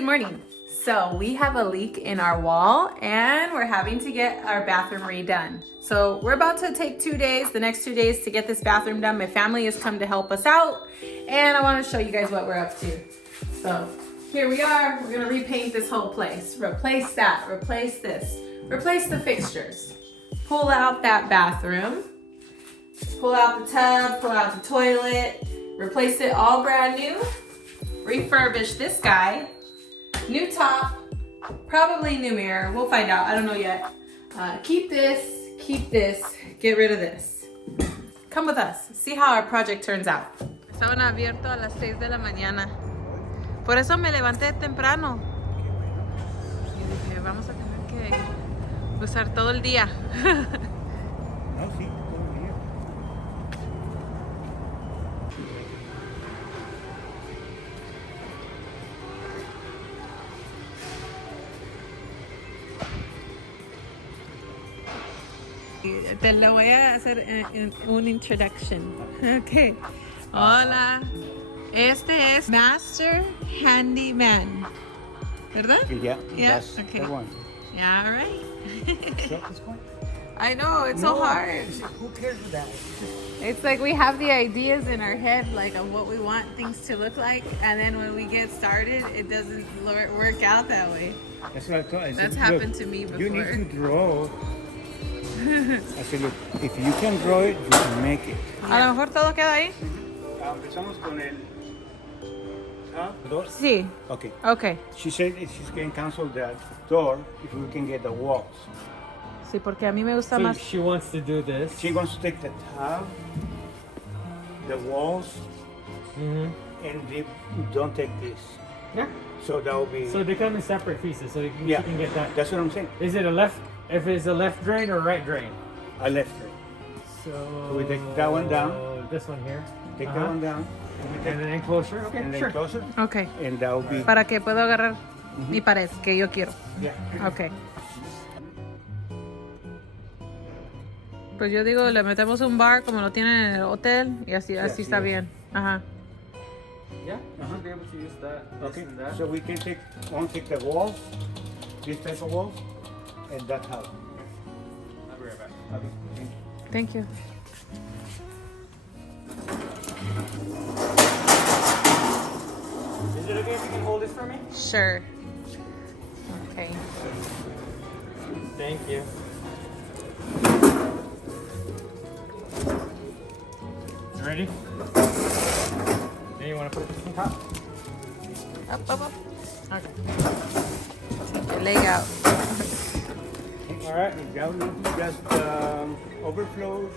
good morning. So we have a leak in our wall and we're having to get our bathroom redone. So we're about to take 2 days, the next 2 days to get this bathroom done. My family has come to help us out and I want to show you guys what we're up to. So here we are, we're gonna repaint this whole place. Replace that, replace this, replace the fixtures. Pull out that bathroom, pull out the tub, pull out the toilet, replace it all brand new, refurbish this guy, new top, probably new mirror, we'll find out, I don't know yet. Keep this, get rid of this. Come with us, see how our project turns out. Estaban abiertos a las 6 de la mañana. Por eso me levanté temprano. Y dije, vamos a tener que usar todo el día. No, sí, todo el día. Te lo voy a hacer un introduction. Okay. Hola. Este es Master Handyman. ¿Verdad? Yeah, Yeah, that's okay. the one. Yeah, all right. So this one? I know, it's so hard. Who cares for that one? It's like we have the ideas in our head, like of what we want things to look like, and then when we get started, it doesn't work out that way. That's what I thought. I said, That's happened to me before. You need to draw. I said, look, if you can draw it, you can make it. A lo mejor todo queda ahí. Empezamos con el door. Sí. Okay. Okay. She said if she's going to cancel that door if we can get the walls. Sí, porque a mí me gusta So más. she wants to do this. She wants to take the top, the walls, and they don't take this. Yeah. So that will be. So they come in separate pieces, so you can, yeah, she can get that. that's what I'm saying. Is it a left? If it's a left drain or right drain? I left it. So we take that one down. This one here. Take that one down. And we take And then enclosure. Okay, and then sure. closer. Okay. And that will be. Para que puedo agarrar mi pared que yo quiero. Yeah. Okay. Pues yo digo, le metemos un bar como lo tienen en el hotel y así Sí, está es. bien. Ajá. Yeah, you should be able to use that. This Okay. and that. So we can take the walls, this type of walls, and that house. I'll be right back. Okay. Thank you. Is it okay if you can hold this for me? Sure. Okay. Thank you. You ready? Then you want to put this on top? Up. Okay. Take your leg out. All right. That will be just overflow.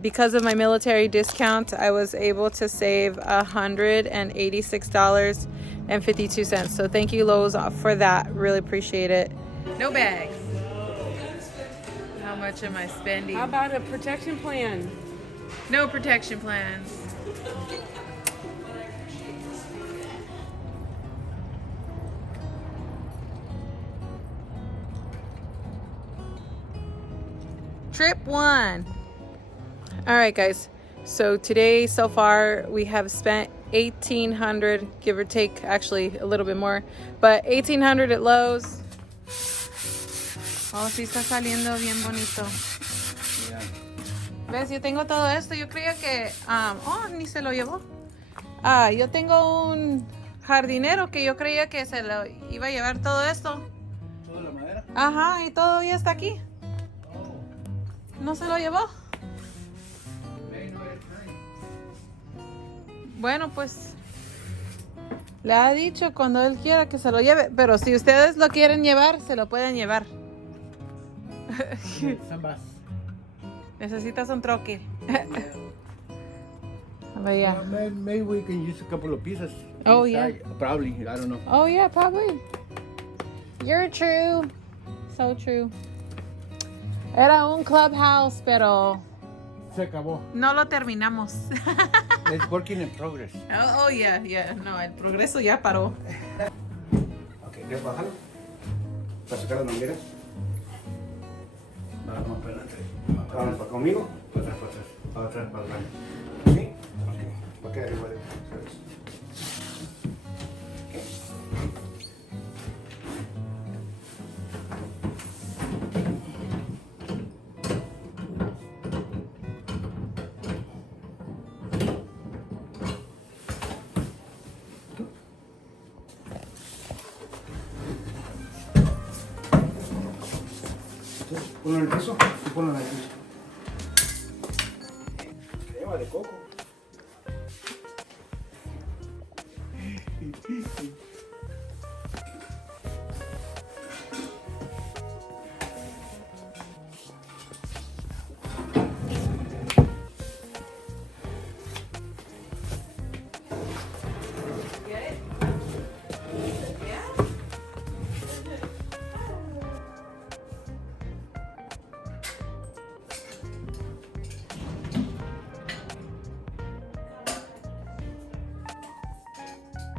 Because of my military discount, I was able to save $186.52. So thank you, Lowe's, for that. Really appreciate it. No bags. How much am I spending? How about a protection plan? No protection plans. Trip 1. All right, guys. So today, so far, we have spent $1,800, give or take, actually a little bit more, but $1,800 at Lowe's. Oh, sí está saliendo bien bonito. Yeah. ¿Ves? Yo tengo todo esto. Yo creía que... oh, ni se lo llevó. Yo tengo un jardinero que yo creía que se lo iba a llevar todo esto. ¿Toda la madera? Ajá, y todo ya está aquí. ¿No se lo llevó? Bueno, pues Le ha dicho cuando él quiera que se lo lleve, pero si ustedes lo quieren llevar, se lo pueden llevar. Sambas. Necesitas un troque. But yeah. Maybe we can use a couple of pieces. Oh, inside. Probably, I don't know. Oh yeah, probably. You're true. So true. Era un clubhouse, pero Se acabó. no lo terminamos. It's working in progress. Oh yeah, yeah. No, el progreso ya paró. Ok, ¿quieres bajarlo? ¿Para sacar las mangueras? Vamos para adelante. Vamos para conmigo. Para atrás, para atrás. Para atrás, para atrás. ¿Sí? Ok. ¿Para qué arriba de eso? Ponlo en el piso y ponlo en el piso. Crema de coco.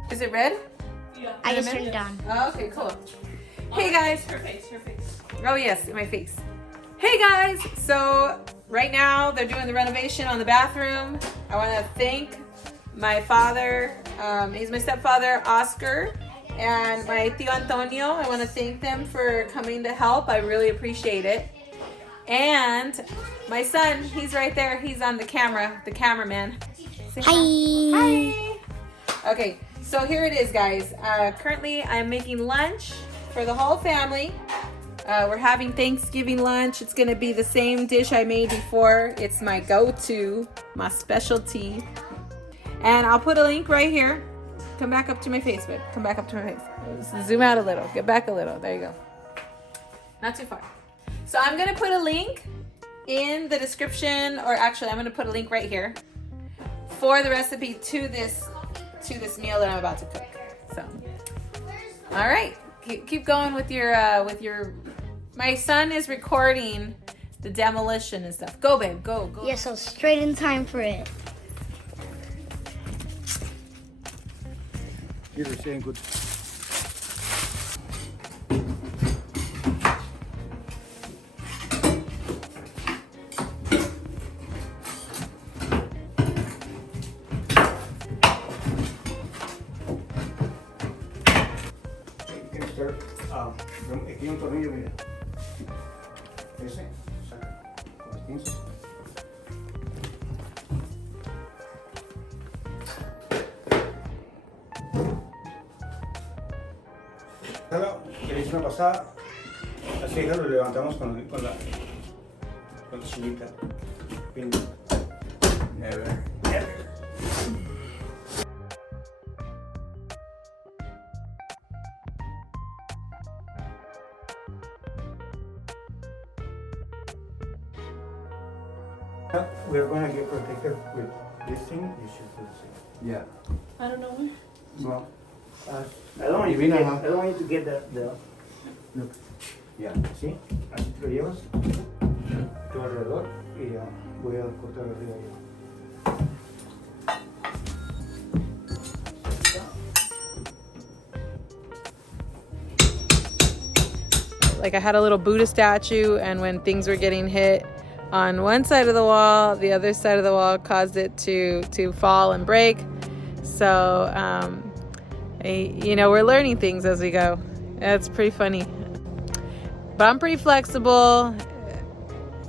Is it red? I just turned it on. Oh, okay, cool. Hey guys. Her face, her face. Oh yes, my face. Hey guys. So right now they're doing the renovation on the bathroom. I want to thank my father. He's my stepfather, Oscar, and my tío Antonio. I want to thank them for coming to help. I really appreciate it. And my son, he's right there. He's on the camera, the cameraman. Say Hi. Hi. Okay, so here it is, guys. Currently, I'm making lunch for the whole family. We're having Thanksgiving lunch. It's gonna be the same dish I made before. It's my go-to, my specialty. And I'll put a link right here. Come back up to my face, babe. Come back up to my face. Zoom out a little. Get back a little. There you go. Not too far. So I'm gonna put a link in the description, or actually I'm gonna put a link right here for the recipe to this meal that I'm about to cook. So, all right, keep going with your. My son is recording the demolition and stuff. Go, babe, go. Yeah, so straight in time for it. You're saying good. Aquí hay un tornillo, mira. Ese, saca con las pinzas. Le hice una pasada, así que lo levantamos con la sillita. Never. We're going to get protected with this thing. You should do the same. Yeah. I don't know where. Well, I don't want you to get the look. Yeah. ¿Sí? Así te lo llevas. Tú alrededor y ya voy a cortar arriba yo. Like I had a little Buddha statue, and when things were getting hit on one side of the wall, the other side of the wall caused it to fall and break. So, we're learning things as we go. It's pretty funny. But I'm pretty flexible,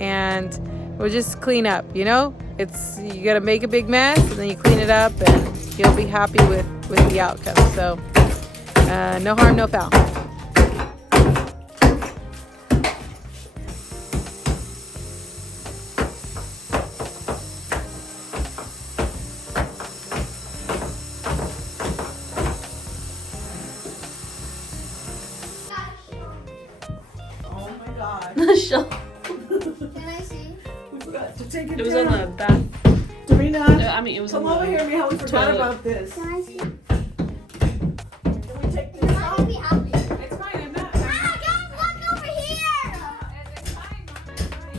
and we'll just clean up, you gotta make a big mess, and then you clean it up, and you'll be happy with the outcome. So, no harm, no foul. what? To take It was on the back. Serena, I mean, it was come on over the here, Mija. We forgot toilet. about this. Can I see? Can we take this out? Be happy. It's fine. I'm not. Ah, don't look over here. It's fine, Mom. It's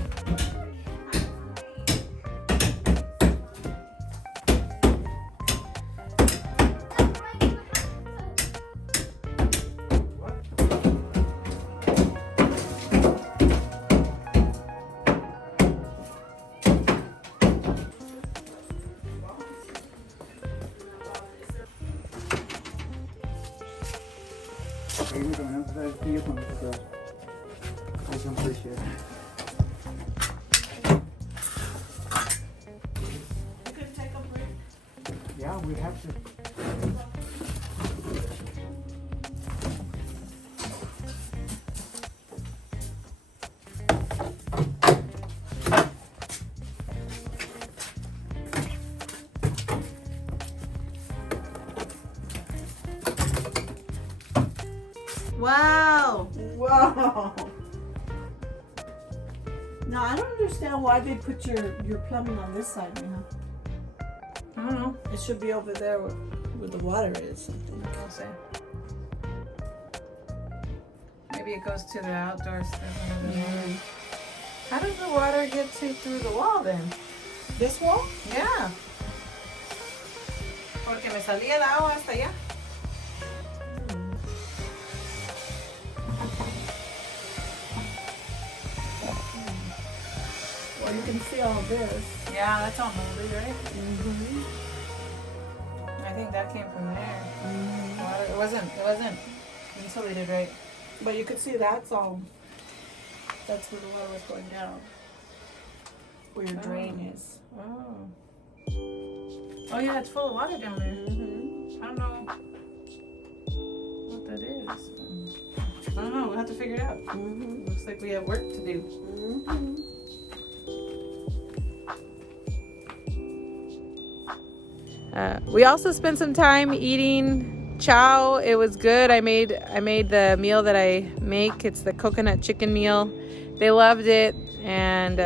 Ahí me tomaron otra vez pillo con los I can push it. You can take a break. Yeah, we have to. Wow. Wow. Now I don't understand why they put your plumbing on this side, Mija. I don't know. It should be over there where the water is. Something. I'll say. Maybe it goes to the outdoor stuff. How does the water get through the wall then? This wall? Yeah. Porque me salía el agua hasta allá. Well, you can see all this. Yeah, that's all moldy, right? I think that came from there. Water, it wasn't insulated right. But you can see that's all. That's where the water was going down. Where your drain is. Oh. Oh yeah, it's full of water down there. I don't know what that is. I don't know. We'll have to figure it out. Looks like we have work to do. We also spent some time eating chow. It was good. I made the meal that I make. It's the coconut chicken meal. They loved it, and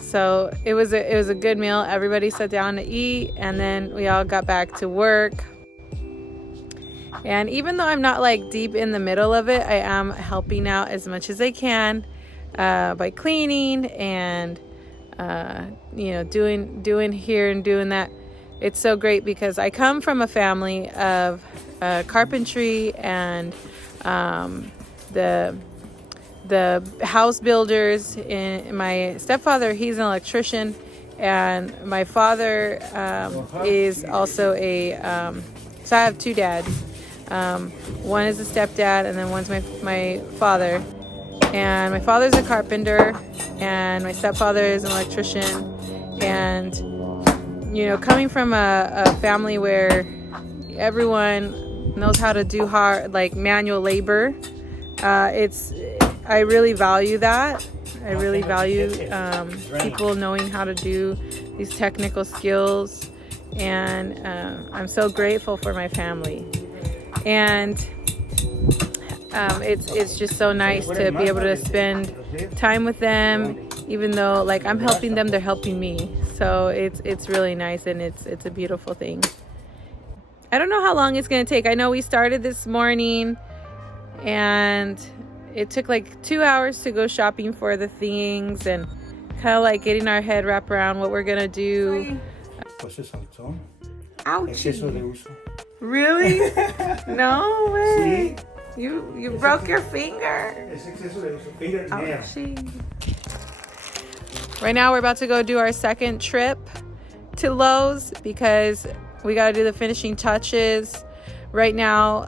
so it was a good meal. Everybody sat down to eat, and then we all got back to work. And even though I'm not like deep in the middle of it, I am helping out as much as I can by cleaning and doing here and doing that. It's so great because I come from a family of carpentry and the house builders. My stepfather, he's an electrician, and my father is also so I have two dads. One is a stepdad, and then one's my father. And my father's a carpenter, and my stepfather is an electrician. And coming from a family where everyone knows how to do hard, like manual labor, I really value that. I really value people knowing how to do these technical skills, and I'm so grateful for my family. And it's just so nice to be able to spend time with them, even though like I'm helping them, they're helping me. So it's really nice, and it's a beautiful thing. I don't know how long it's gonna take. I know we started this morning, and it took like 2 hours to go shopping for the things and kind of like getting our head wrapped around what we're gonna do. Pues se saltó. Ouch! Exceso de uso. Really? No way. Sí. You broke your finger. Es exceso de uso. Fingernail. Ouchie. Right now we're about to go do our second trip to Lowe's because we got to do the finishing touches. Right now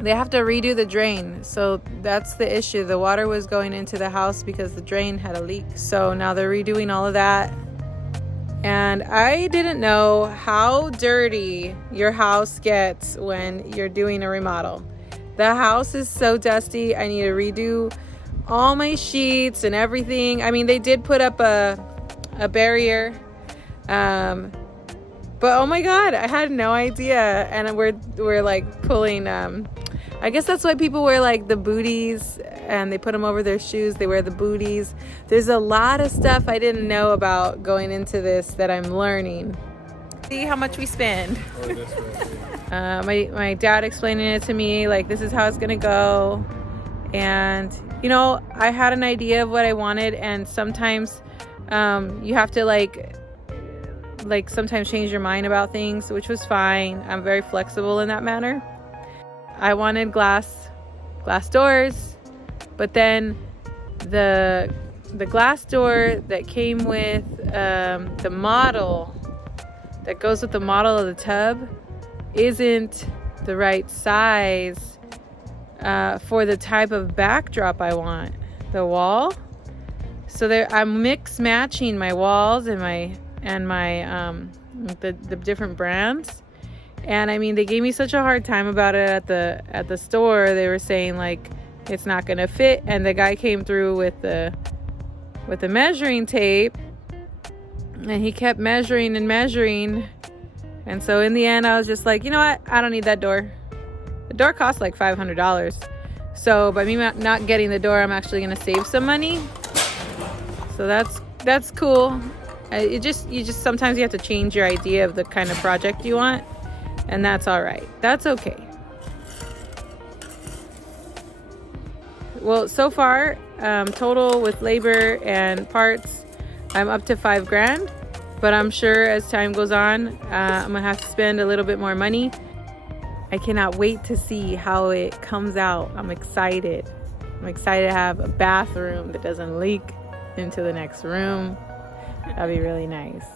they have to redo the drain, so that's the issue. The water was going into the house because the drain had a leak, so now they're redoing all of that. And I didn't know how dirty your house gets when you're doing a remodel. The house is so dusty. I need to redo all my sheets and everything. I mean, they did put up a barrier, but oh my god, I had no idea. And we're like pulling I guess that's why people wear like the booties and they put them over their shoes. They wear the booties. There's a lot of stuff I didn't know about going into this that I'm learning. See how much we spend. My dad explaining it to me, like this is how it's gonna go. And you know, I had an idea of what I wanted, and sometimes you have to like sometimes change your mind about things, which was fine. I'm very flexible in that manner. I wanted glass doors, but then the glass door that came with the model that goes with the model of the tub isn't the right size for the type of backdrop I want, the wall. So I'm mix matching my walls and my the different brands. And I mean, they gave me such a hard time about it at the store. They were saying like it's not gonna fit, and the guy came through with the measuring tape, and he kept measuring and measuring. And so in the end, I was just like, you know what? I don't need that door. The door costs like $500. So by me not getting the door, I'm actually gonna save some money. So that's cool. You just sometimes you have to change your idea of the kind of project you want, and that's all right. That's okay. Well, so far, total with labor and parts, I'm up to $5,000. But I'm sure as time goes on, I'm gonna have to spend a little bit more money. I cannot wait to see how it comes out. I'm excited. I'm excited to have a bathroom that doesn't leak into the next room. That'd be really nice.